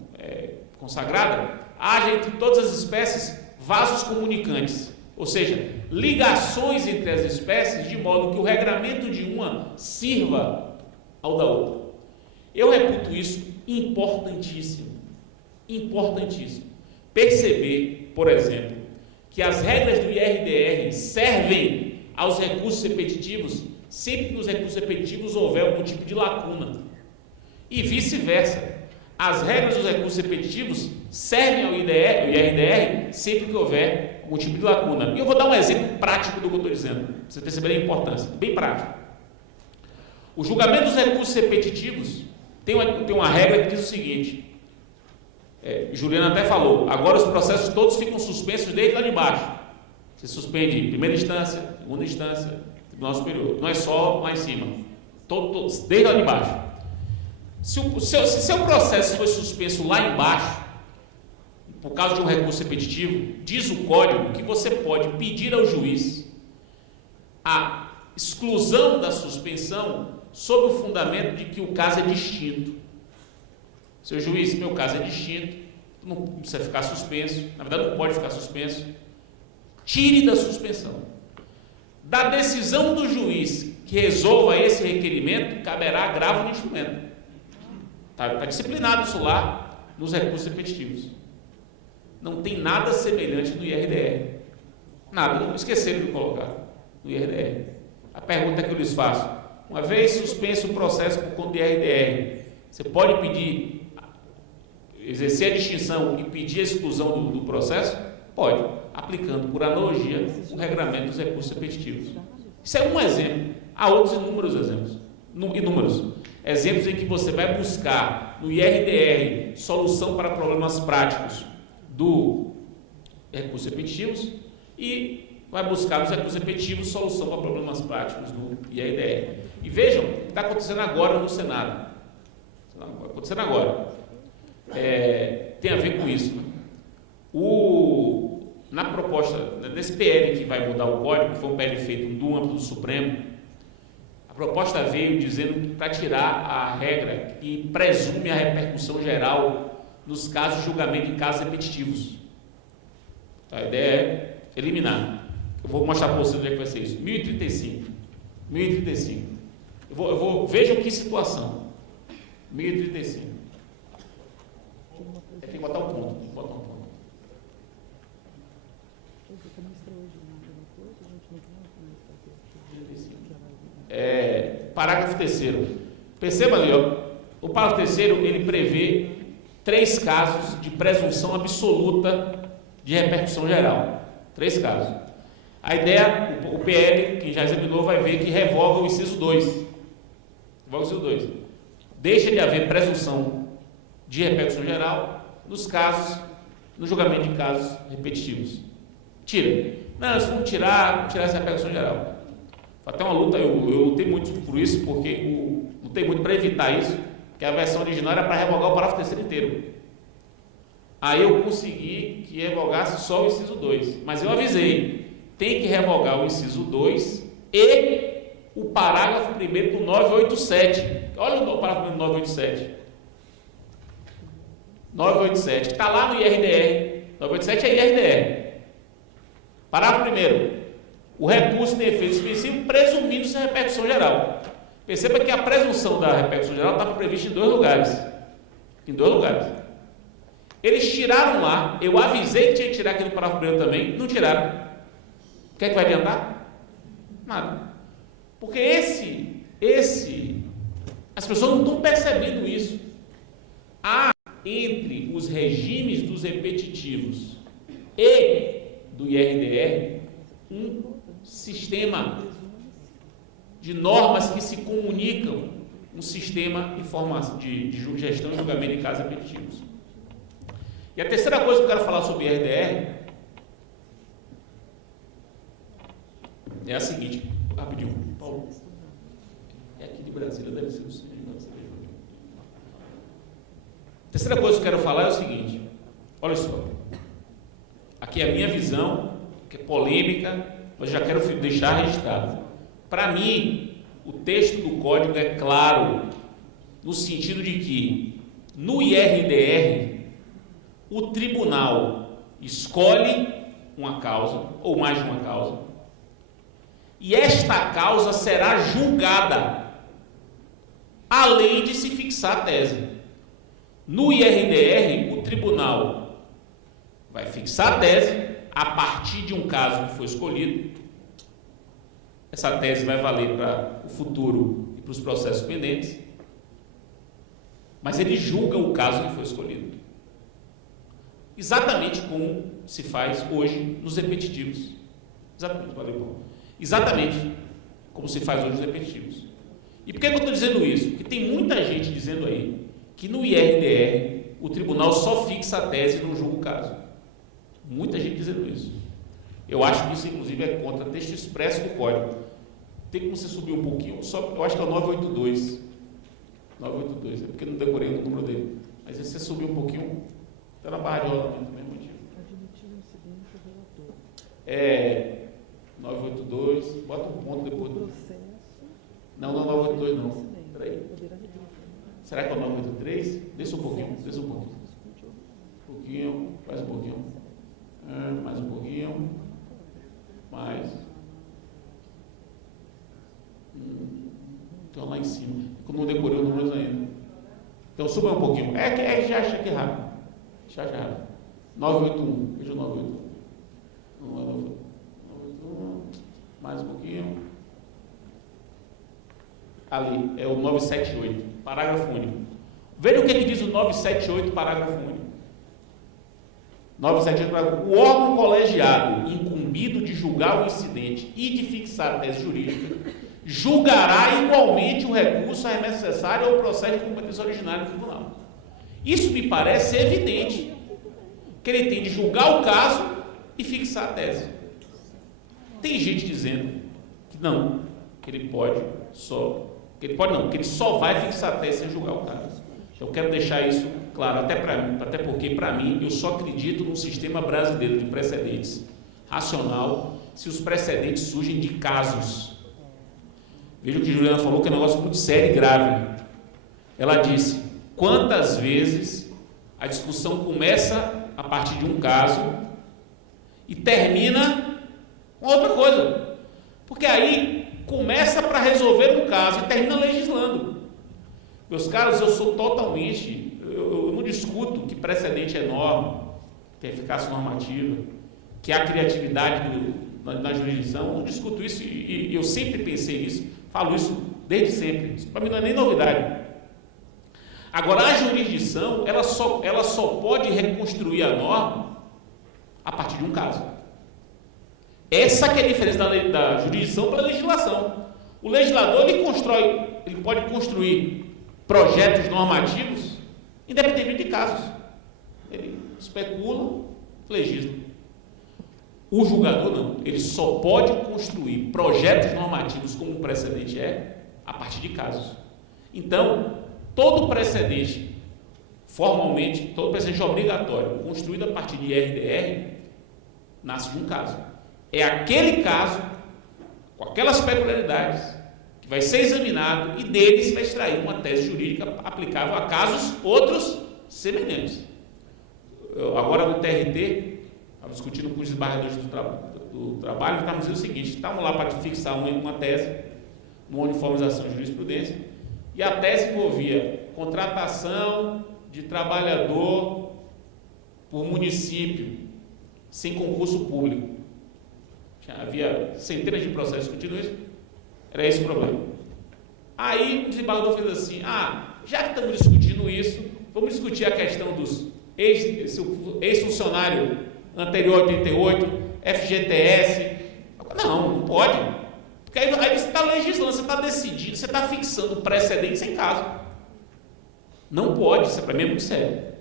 consagrada, haja entre todas as espécies vasos comunicantes, ou seja, ligações entre as espécies, de modo que o regramento de uma sirva ao da outra. Eu reputo isso importantíssimo. Perceber, por exemplo, que as regras do IRDR servem aos recursos repetitivos sempre que nos recursos repetitivos houver algum tipo de lacuna. E vice-versa. As regras dos recursos repetitivos servem ao IRDR sempre que houver algum tipo de lacuna. E eu vou dar um exemplo prático do que eu estou dizendo, para vocês perceberem a importância, bem prático. O julgamento dos recursos repetitivos tem uma regra que diz o seguinte, Juliana até falou, agora os processos todos ficam suspensos desde lá de baixo. Você suspende primeira instância, segunda instância, Tribunal Superior. Não é só lá em cima, todos, desde lá de baixo. Se seu processo foi suspenso lá embaixo, por causa de um recurso repetitivo, diz o código que você pode pedir ao juiz a exclusão da suspensão sob o fundamento de que o caso é distinto. Seu juiz, meu caso é distinto, não precisa ficar suspenso, na verdade não pode ficar suspenso, tire da suspensão. Da decisão do juiz que resolva esse requerimento, caberá agravo no instrumento. Está disciplinado isso lá nos recursos repetitivos. Não tem nada semelhante no IRDR. Nada, não esqueceram de colocar no IRDR. A pergunta que eu lhes faço: uma vez suspenso o processo por conta do IRDR, você pode pedir, exercer a distinção e pedir a exclusão do processo? Pode, aplicando por analogia o regramento dos recursos repetitivos. Isso é um exemplo. Há outros inúmeros exemplos. Exemplos em que você vai buscar no IRDR solução para problemas práticos do recursos repetitivos e vai buscar nos recursos repetitivos solução para problemas práticos do IRDR. E vejam o que está acontecendo agora no Senado. Acontecendo agora. Tem a ver com isso. Na proposta, nesse PL que vai mudar o código, que foi um PL feito no âmbito do Supremo, a proposta veio dizendo que para tirar a regra que presume a repercussão geral nos casos de julgamento em casos repetitivos. A ideia é eliminar. Eu vou mostrar para vocês onde é que vai ser isso. 1035. Vejam que situação. 1035. Tem que botar um ponto. Parágrafo 3º. Perceba ali, ó, o parágrafo 3º, ele prevê 3 casos de presunção absoluta de repercussão geral. 3 casos. A ideia, o PL, que já examinou, vai ver que revoga o inciso 2. Revoga o inciso 2. Deixa de haver presunção de repercussão geral no julgamento de casos repetitivos. Tira. Não, se vamos tirar essa repercussão geral. Foi até uma luta, eu lutei muito por isso, porque lutei muito para evitar isso, que a versão original era para revogar o parágrafo 3º inteiro. Aí eu consegui que revogasse só o inciso 2, mas eu avisei, tem que revogar o inciso 2 e o parágrafo 1º do 987. Olha o parágrafo 1º do 987. 987, que está lá no IRDR. 987 é IRDR. Parágrafo 1º. O recurso tem efeito suspensivo presumindo-se a repercussão geral. Perceba que a presunção da repercussão geral estava prevista em 2 lugares. Em 2 lugares. Eles tiraram lá, eu avisei que tinha que tirar aqui no parágrafo 1º também, não tiraram. O que é que vai adiantar? Nada. Porque as pessoas não estão percebendo isso. Há entre os regimes dos repetitivos e do IRDR um sistema de normas que se comunicam, um sistema de gestão e julgamento em casos repetitivos. E a terceira coisa que eu quero falar sobre IRDR é a seguinte, rapidinho, Paulo, é aqui de Brasília, deve ser o centro de Brasília. A terceira coisa que eu quero falar é o seguinte, olha só, aqui é a minha visão, que é polêmica, mas já quero deixar registrado. Para mim, o texto do código é claro, no sentido de que, no IRDR, o tribunal escolhe uma causa, ou mais de uma causa, e esta causa será julgada, além de se fixar a tese. No IRDR, o tribunal vai fixar a tese, a partir de um caso que foi escolhido. Essa tese vai valer para o futuro e para os processos pendentes, mas ele julga o caso que foi escolhido. Exatamente como se faz hoje nos repetitivos. Exatamente como se faz hoje nos repetitivos. E por que eu estou dizendo isso? Porque tem muita gente dizendo aí que no IRDR o tribunal só fixa a tese e não julga o caso. Muita gente dizendo isso. Eu acho que isso, inclusive, é contra texto expresso do código. Tem como você subir um pouquinho, eu acho que é o 982. 982, é porque eu não decorei o número dele. Mas se você subir um pouquinho, Está na barra de rolamento, mesmo motivo. Admitir o incidente do relator. 982, bota um ponto depois do... Processo. Não, 982 não. Espera aí. Poderá requerer. Será que é o 983? Desça um pouquinho. Mais um pouquinho. Mais um pouquinho. Mais. Então lá em cima. Eu não decorei os números ainda. Então suba um pouquinho. Já acha que é rápido. Já rápido. 981. Veja o 981. Não é 981. Mais um pouquinho. Ali, é o 978, parágrafo único. Veja o que diz o 978, parágrafo único. 978, parágrafo único. O órgão colegiado, incumbido de julgar o incidente e de fixar a tese jurídica, julgará igualmente o recurso, a remessa necessária ou o processo de competência originária do tribunal. Isso me parece evidente, que ele tem de julgar o caso e fixar a tese. Tem gente dizendo que não, que ele pode só... que ele só vai fixar a tese sem julgar o caso. Eu quero deixar isso claro, até porque, para mim, eu só acredito num sistema brasileiro de precedentes racional se os precedentes surgem de casos. Veja o que a Juliana falou, que é um negócio muito sério e grave. Ela disse, quantas vezes a discussão começa a partir de um caso e termina com outra coisa. Porque aí começa para resolver um caso e termina legislando. Meus caros, eu sou totalmente... Eu não discuto que precedente é norma, que é eficácia normativa, que há criatividade na jurisdição. Eu não discuto isso e eu sempre pensei nisso, falo isso desde sempre. Isso para mim não é nem novidade. Agora, a jurisdição, ela só pode reconstruir a norma a partir de um caso. Essa que é a diferença da jurisdição para a legislação. O legislador, ele pode construir projetos normativos independente de casos. Ele especula, legisla. O julgador não. Ele só pode construir projetos normativos, como o precedente a partir de casos. Então, todo precedente, formalmente, todo precedente obrigatório, construído a partir de RDR, nasce de um caso. É aquele caso, com aquelas peculiaridades, que vai ser examinado e dele se vai extrair uma tese jurídica aplicável a casos outros semelhantes. Agora no TRT, estava discutindo com os desembargadores do trabalho, estávamos dizendo o seguinte, estávamos lá para fixar uma tese, uma uniformização de jurisprudência, e a tese envolvia contratação de trabalhador por município, sem concurso público. Havia centenas de processos discutindo isso, era esse o problema. Aí o desembargador fez assim, já que estamos discutindo isso, vamos discutir a questão dos ex-funcionário anterior a 88, FGTS. Não pode. Porque aí você está legislando, você está decidindo, você está fixando precedentes sem caso. Não pode, isso para mim é muito sério.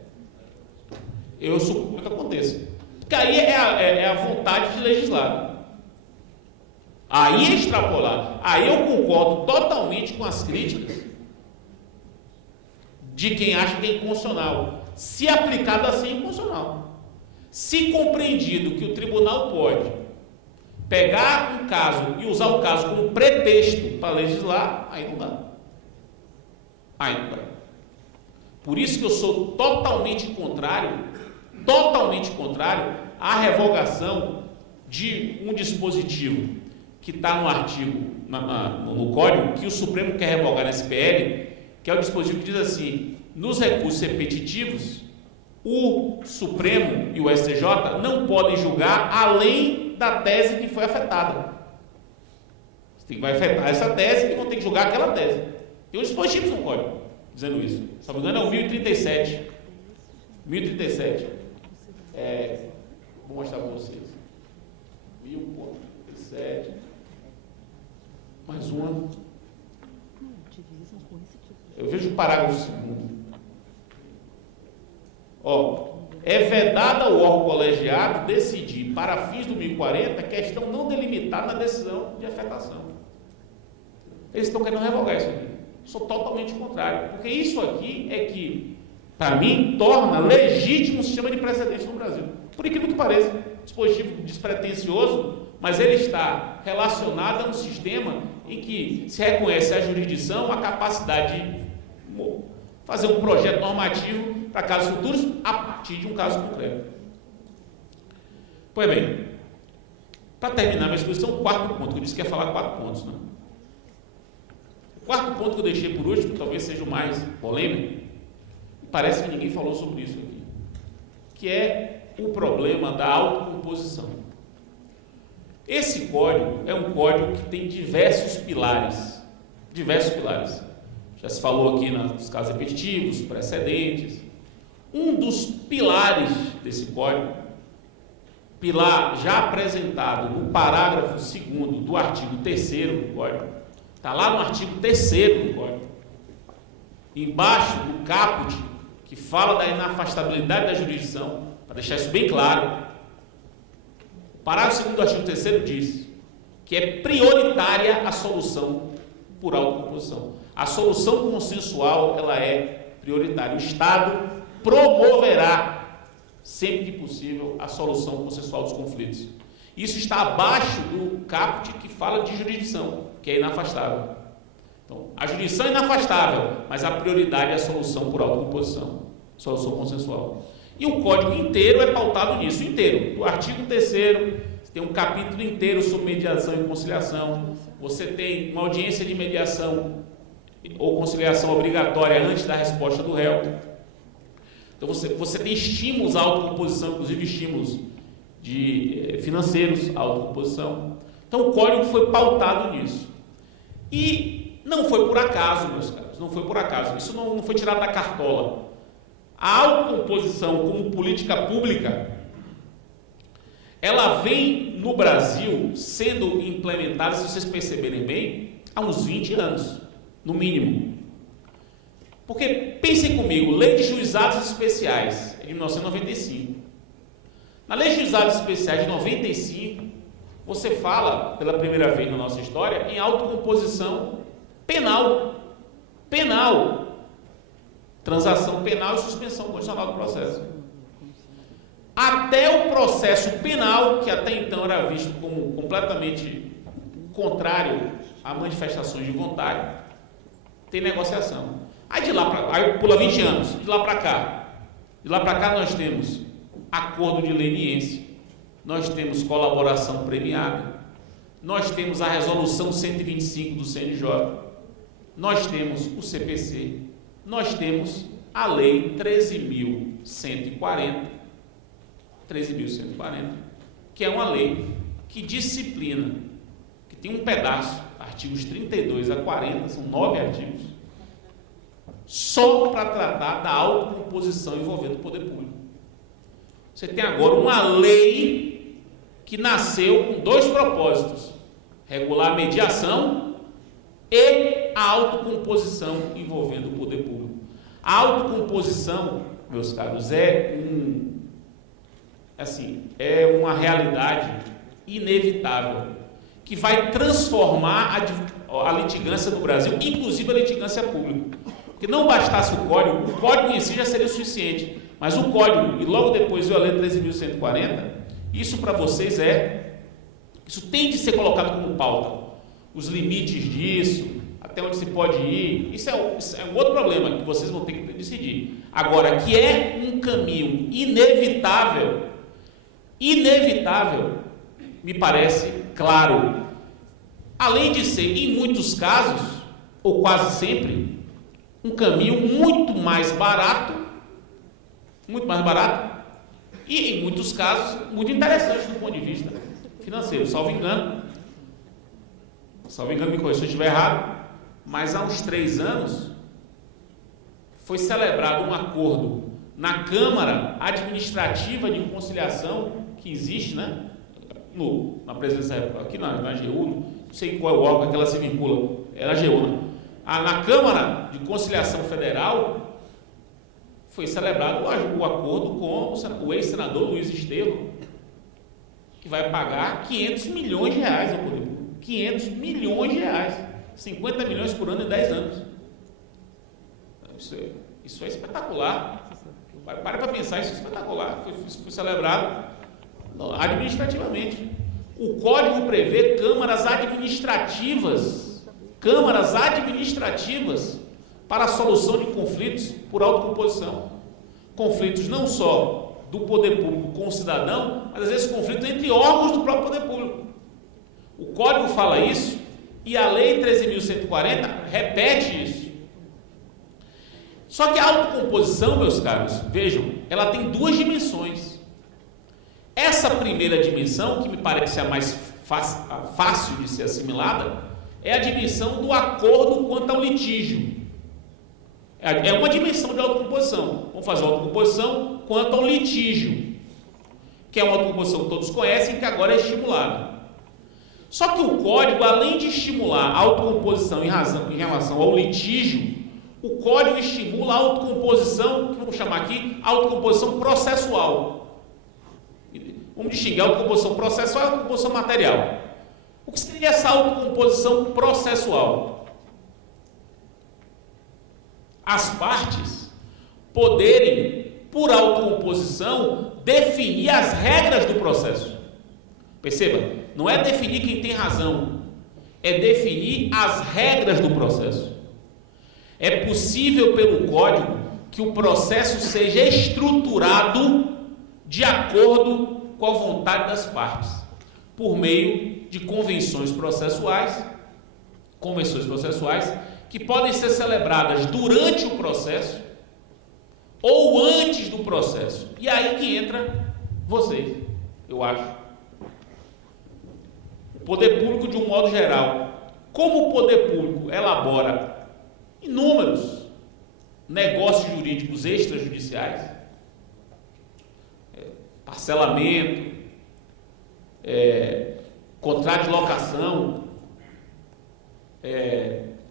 Eu suponho que aconteça. Porque aí é a vontade de legislar. Aí é extrapolar. Aí eu concordo totalmente com as críticas de quem acha que é inconstitucional. Se aplicado assim, é inconstitucional. Se compreendido que o tribunal pode pegar um caso e usar o caso como pretexto para legislar, aí não dá. Por isso que eu sou totalmente contrário à revogação de um dispositivo que está no artigo, no código, que o Supremo quer revogar na SPL, que é o dispositivo que diz assim, nos recursos repetitivos, o Supremo e o STJ não podem julgar além da tese que foi afetada. Você vai afetar essa tese e vão ter que julgar aquela tese. Tem um dispositivo no código dizendo isso. Se não me engano é o 1037. 1037. Vou mostrar para vocês. 1037. Mais uma. Eu vejo o parágrafo 2º. É vedada ao órgão colegiado decidir, para fins do 1040, questão não delimitada na decisão de afetação. Eles estão querendo revogar isso aqui. Sou totalmente contrário, porque isso aqui é que para mim, torna legítimo o sistema de precedentes no Brasil. Por incrível que pareça, dispositivo despretensioso, mas ele está relacionado a um sistema em que se reconhece a jurisdição, a capacidade de fazer um projeto normativo para casos futuros a partir de um caso concreto. Pois bem, para terminar minha exposição, o quarto ponto, que eu disse que ia falar 4 pontos, né? O quarto ponto que eu deixei por último, talvez seja o mais polêmico, parece que ninguém falou sobre isso aqui, que é o problema da autocomposição. Esse código é um código que tem diversos pilares. Já se falou aqui nos casos repetitivos, precedentes. Um dos pilares desse código, pilar já apresentado no parágrafo 2º do artigo 3º do código, está lá no artigo 3º do código, embaixo do caput, que fala da inafastabilidade da jurisdição, para deixar isso bem claro. O parágrafo 2º do artigo 3º diz que é prioritária a solução por autocomposição. A solução consensual, ela é prioritária. O Estado promoverá, sempre que possível, a solução consensual dos conflitos. Isso está abaixo do caput que fala de jurisdição, que é inafastável. Então, a jurisdição é inafastável, mas a prioridade é a solução por autocomposição, solução consensual. E o código inteiro é pautado nisso, inteiro. Do artigo 3º, você tem um capítulo inteiro sobre mediação e conciliação. Você tem uma audiência de mediação ou conciliação obrigatória antes da resposta do réu. Então, você tem estímulos à autocomposição, inclusive estímulos financeiros à autocomposição. Então, o código foi pautado nisso. E não foi por acaso, meus caros, não foi por acaso. Isso não foi tirado da cartola. A autocomposição como política pública, ela vem no Brasil sendo implementada, se vocês perceberem bem, há uns 20 anos, no mínimo. Porque, pensem comigo, Lei de Juizados Especiais, é de 1995. Na Lei de Juizados Especiais de 95, você fala, pela primeira vez na nossa história, em autocomposição penal. Transação penal e suspensão condicional do processo. Até o processo penal, que até então era visto como completamente contrário a manifestações de vontade, tem negociação. Aí pula 20 anos, de lá para cá nós temos acordo de leniência, nós temos colaboração premiada, nós temos a resolução 125 do CNJ, nós temos o CPC, nós temos a lei 13.140, que é uma lei que disciplina, que tem um pedaço, artigos 32 a 40, são 9 artigos, só para tratar da autocomposição envolvendo o poder público. Você tem agora uma lei que nasceu com 2 propósitos: regular a mediação e a autocomposição envolvendo o poder público. A autocomposição, meus caros, é uma realidade inevitável que vai transformar a litigância no Brasil, inclusive a litigância pública. Porque não bastasse o código em si já seria o suficiente, mas o código, e logo depois a lei 13.140, isso para vocês isso tem de ser colocado como pauta. Os limites disso, até onde se pode ir, isso é um outro problema que vocês vão ter que decidir. Agora, que é um caminho inevitável, me parece claro. Além de ser, em muitos casos, ou quase sempre, um caminho muito mais barato, e em muitos casos, muito interessante do ponto de vista financeiro. Salvo engano, me corrija se eu estiver errado, mas há uns 3 anos foi celebrado um acordo na Câmara Administrativa de Conciliação que existe, né? Na presidência, aqui na AGU, não sei qual é o órgão que ela se vincula, é a AGU, né? Na Câmara de Conciliação Federal foi celebrado o acordo com o ex-senador Luiz Estevam, que vai pagar 500 milhões de reais ao poder público. 500 milhões de reais, 50 milhões por ano em 10 anos. Isso é espetacular. Para para pensar, isso é espetacular, foi celebrado administrativamente. O código prevê câmaras administrativas para a solução de conflitos por autocomposição. Conflitos não só do poder público com o cidadão, mas às vezes conflitos entre órgãos do próprio poder público. O código fala isso e a lei 13.140 repete isso. Só que a autocomposição, meus caros, vejam, ela tem duas dimensões. Essa primeira dimensão, que me parece a mais fácil de ser assimilada, é a dimensão do acordo quanto ao litígio. É uma dimensão de autocomposição. Vamos fazer uma autocomposição quanto ao litígio, que é uma autocomposição que todos conhecem, que agora é estimulada. Só que o código, além de estimular a autocomposição em relação ao litígio, o código estimula a autocomposição, que vamos chamar aqui, autocomposição processual. Vamos distinguir a autocomposição processual e a autocomposição material. O que seria essa autocomposição processual? As partes poderem, por autocomposição, definir as regras do processo. Perceba, não é definir quem tem razão, é definir as regras do processo. É possível, pelo código, que o processo seja estruturado de acordo com a vontade das partes, por meio de convenções processuais que podem ser celebradas durante o processo ou antes do processo. E aí que entra vocês, eu acho. O poder público, de um modo geral, como o poder público elabora inúmeros negócios jurídicos extrajudiciais, parcelamento, contrato de locação,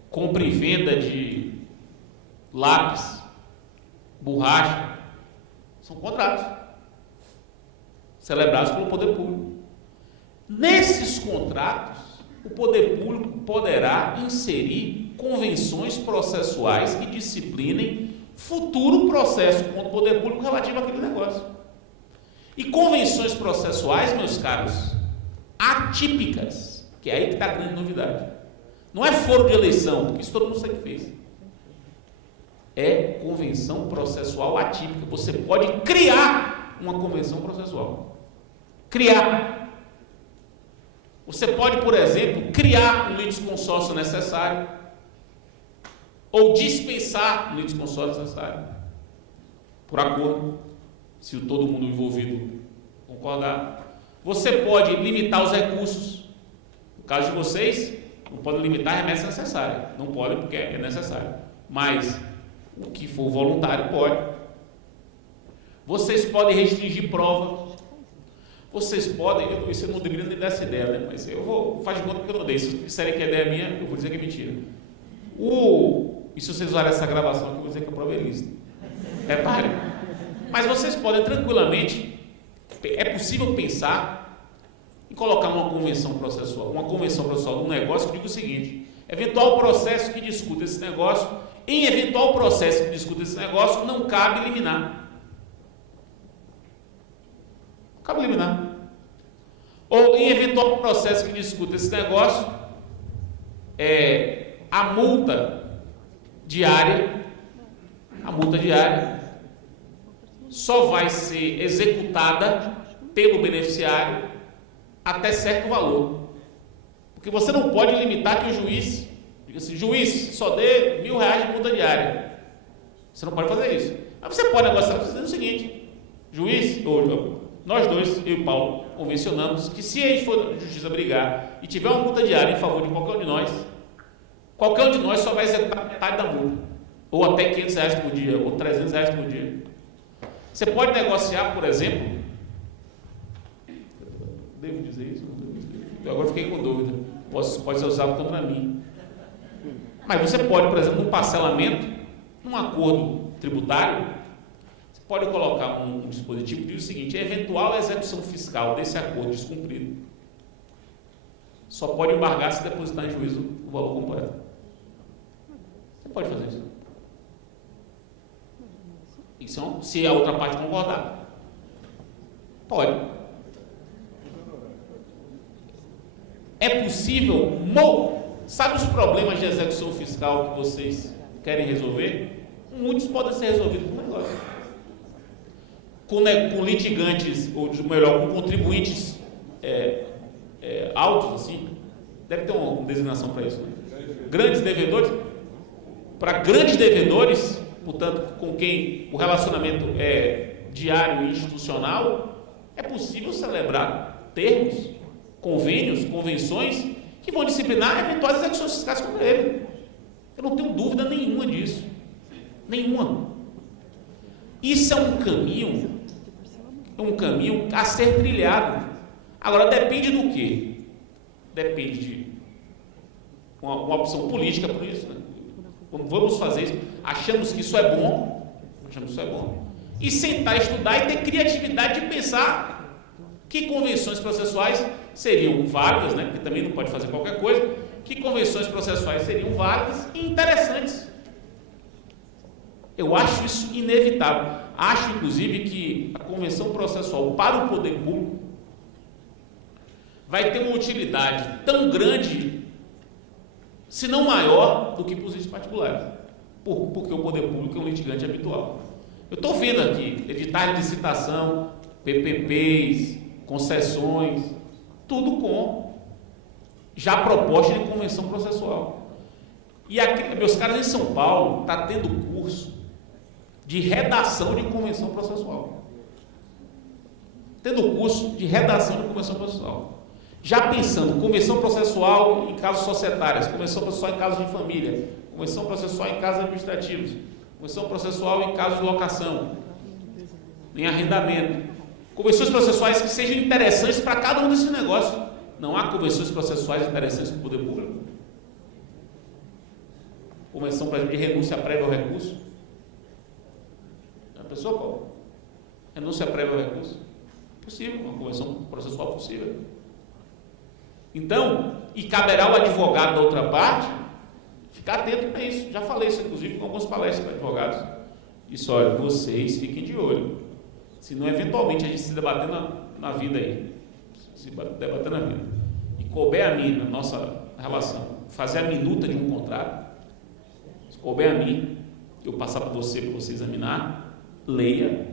compra e venda de lápis, borracha, são contratos celebrados pelo poder público. Nesses contratos, o poder público poderá inserir convenções processuais que disciplinem futuro processo contra o poder público relativo àquele negócio. E convenções processuais, meus caros, atípicas, que é aí que está a grande novidade. Não é foro de eleição, porque isso todo mundo sabe que fez. É convenção processual atípica. Você pode criar uma convenção processual. Criar. Você pode, por exemplo, criar um litisconsórcio necessário ou dispensar um litisconsórcio necessário por acordo, se todo mundo envolvido concordar. Você pode limitar os recursos. No caso de vocês, não podem limitar a remessa necessária. Não podem porque é necessário. Mas o que for voluntário pode. Vocês podem restringir prova. Vocês podem, isso eu não deveria nem dar essa ideia, né? Mas eu vou, faz de conta que eu não dei. Se disserem que a ideia é minha, eu vou dizer que é mentira. E se vocês usarem essa gravação, eu vou dizer que a prova é lícita. Repare. Mas vocês podem tranquilamente, é possível pensar em colocar uma convenção processual de um negócio que diga o seguinte: eventual processo que discuta esse negócio, em eventual processo que discuta esse negócio, não cabe liminar. Cabe liminar. Ou em eventual processo que discuta esse negócio, a multa diária só vai ser executada pelo beneficiário até certo valor. Porque você não pode limitar que o juiz diga assim: juiz, só dê R$1.000 de multa diária. Você não pode fazer isso. Mas você pode negociar dizendo o seguinte: juiz, nós dois, eu e o Paulo, convencionamos que se a gente for na justiça brigar e tiver uma multa diária em favor de qualquer um de nós só vai executar metade da multa, ou até R$500 por dia, ou R$300 por dia. Você pode negociar, por exemplo, devo dizer isso? Eu agora fiquei com dúvida, pode ser usado contra mim. Mas você pode, por exemplo, num parcelamento, num acordo tributário, pode colocar um dispositivo que diz o seguinte: a eventual execução fiscal desse acordo descumprido só pode embargar se depositar em juízo o valor completo. Você pode fazer isso. Isso, se a outra parte concordar. Pode. É possível, sabe os problemas de execução fiscal que vocês querem resolver? Muitos podem ser resolvidos com negócio. Com litigantes, ou melhor, com contribuintes altos, assim, deve ter uma designação para isso, né? Grandes devedores, para grandes devedores, portanto, com quem o relacionamento é diário e institucional, é possível celebrar termos, convênios, convenções que vão disciplinar eventuais execuções fiscais contra ele. Eu não tenho dúvida nenhuma disso. Nenhuma. Isso é um caminho a ser trilhado. Agora, depende do quê? Depende de uma opção política por isso, né? Vamos fazer isso. Achamos que isso é bom. E sentar, estudar e ter criatividade de pensar que convenções processuais seriam válidas, né? Porque também não pode fazer qualquer coisa. Que convenções processuais seriam válidas e interessantes. Eu acho isso inevitável. Acho, inclusive, que a convenção processual para o poder público vai ter uma utilidade tão grande, se não maior, do que para os entes particulares. Porque o poder público é um litigante habitual. Eu estou vendo aqui editais de licitação, PPPs, concessões, tudo com já proposta de convenção processual. E aqui, meus caras, em São Paulo, está tendo curso de redação de convenção processual. Já pensando, convenção processual em casos societários, convenção processual em casos de família, convenção processual em casos administrativos, convenção processual em casos de locação, em arrendamento. Convenções processuais que sejam interessantes para cada um desses negócios. Não há convenções processuais interessantes para o poder público? Convenção, por exemplo, de renúncia prévia ao recurso. A pessoa qual? Renúncia prévia ao recurso? Possível, uma convenção processual possível. Então, e caberá ao advogado da outra parte ficar atento para isso. Já falei isso, inclusive, com algumas palestras para advogados. Isso, olha, vocês fiquem de olho. Senão, eventualmente, a gente se debater na vida aí. Se debater na vida. E couber a mim, na nossa relação, fazer a minuta de um contrato, se couber a mim, eu passar para você examinar, leia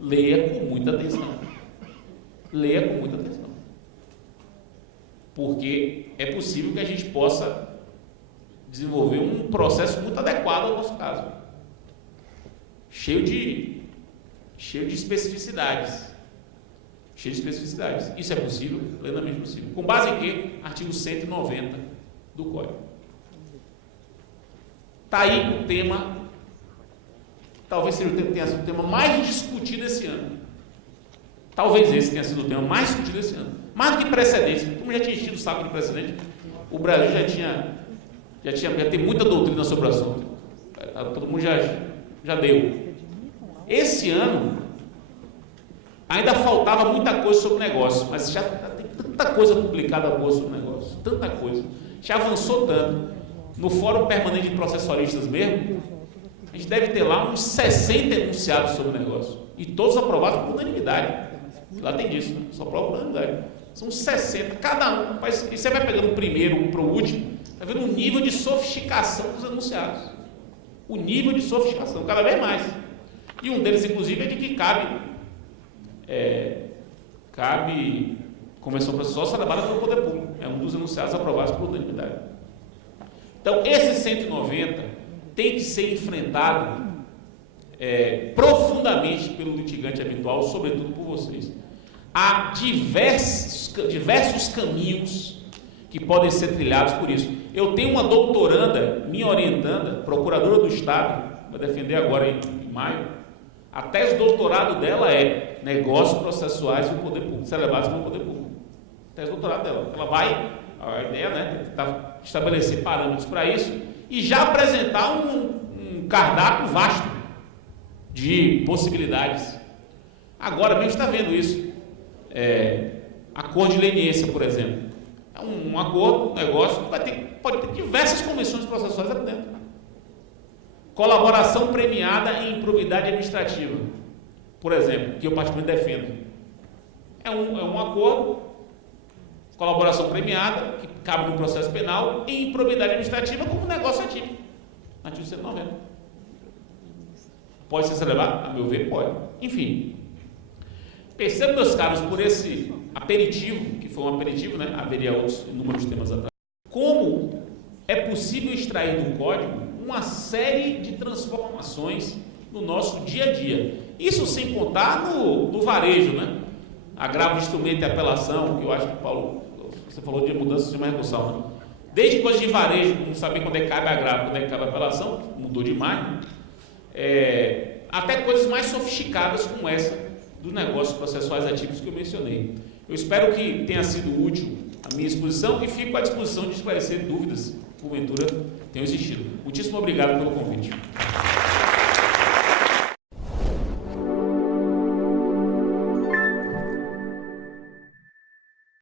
com muita atenção. Porque é possível que a gente possa desenvolver um processo muito adequado ao nosso caso. Cheio de especificidades. Isso é possível? Plenamente possível. Com base em quê? Artigo 190 do Código. Está aí o tema, talvez tenha sido o tema mais discutido esse ano. Talvez esse tenha sido o tema mais discutido esse ano. Mais do que precedentes. Como já tinha enchido o saco de precedente, o Brasil já tem muita doutrina sobre o assunto. Todo mundo já deu. Esse ano, ainda faltava muita coisa sobre o negócio, mas já tem tanta coisa publicada boa sobre o negócio, tanta coisa. Já avançou tanto. No Fórum Permanente de Processualistas mesmo, a gente deve ter lá uns 60 enunciados sobre o negócio. E todos aprovados por unanimidade. Lá tem disso, né? Só prova por unanimidade. São 60, cada um. E você vai pegando o primeiro para o último, está vendo o nível de sofisticação dos enunciados. O nível de sofisticação, cada vez mais. E um deles, inclusive, é de que cabe convenção processual celebrada pelo poder público. É um dos enunciados aprovados por unanimidade. Então, esse 190 tem que ser enfrentado profundamente pelo litigante habitual, sobretudo por vocês. Há diversos caminhos que podem ser trilhados por isso. Eu tenho uma doutoranda, minha orientanda, procuradora do Estado, vai defender agora em maio. A tese de doutorado dela é negócios processuais do poder público, celebrados pelo poder público. A tese de doutorado dela. Ela vai, a ideia, né, estabelecer parâmetros para isso e já apresentar um cardápio vasto de possibilidades. Agora mesmo está vendo isso. Acordo de leniência, por exemplo. É um acordo, um negócio que pode ter diversas convenções processuais ali dentro. Colaboração premiada em improbidade administrativa, por exemplo, que eu particularmente defendo. É um acordo, colaboração premiada, que cabe no processo penal, em improbidade administrativa como negócio atípico. Artigo 190. Pode ser celebrado? A meu ver, pode. Enfim. Percebo, meus caros, por esse aperitivo, que foi um aperitivo, né? Haveria outros inúmeros temas atrás. Como é possível extrair do código uma série de transformações no nosso dia a dia. Isso sem contar no varejo, né? Agravo de instrumento e apelação, que eu acho que, Paulo, você falou de mudança de uma recursal, né? Desde coisas de varejo, não saber quando é que cabe agravo, quando é que cabe apelação, mudou demais, né? Até coisas mais sofisticadas como essa dos negócios processuais atípicos que eu mencionei. Eu espero que tenha sido útil a minha exposição e fico à disposição de esclarecer dúvidas, porventura, tenham existido. Muitíssimo obrigado pelo convite.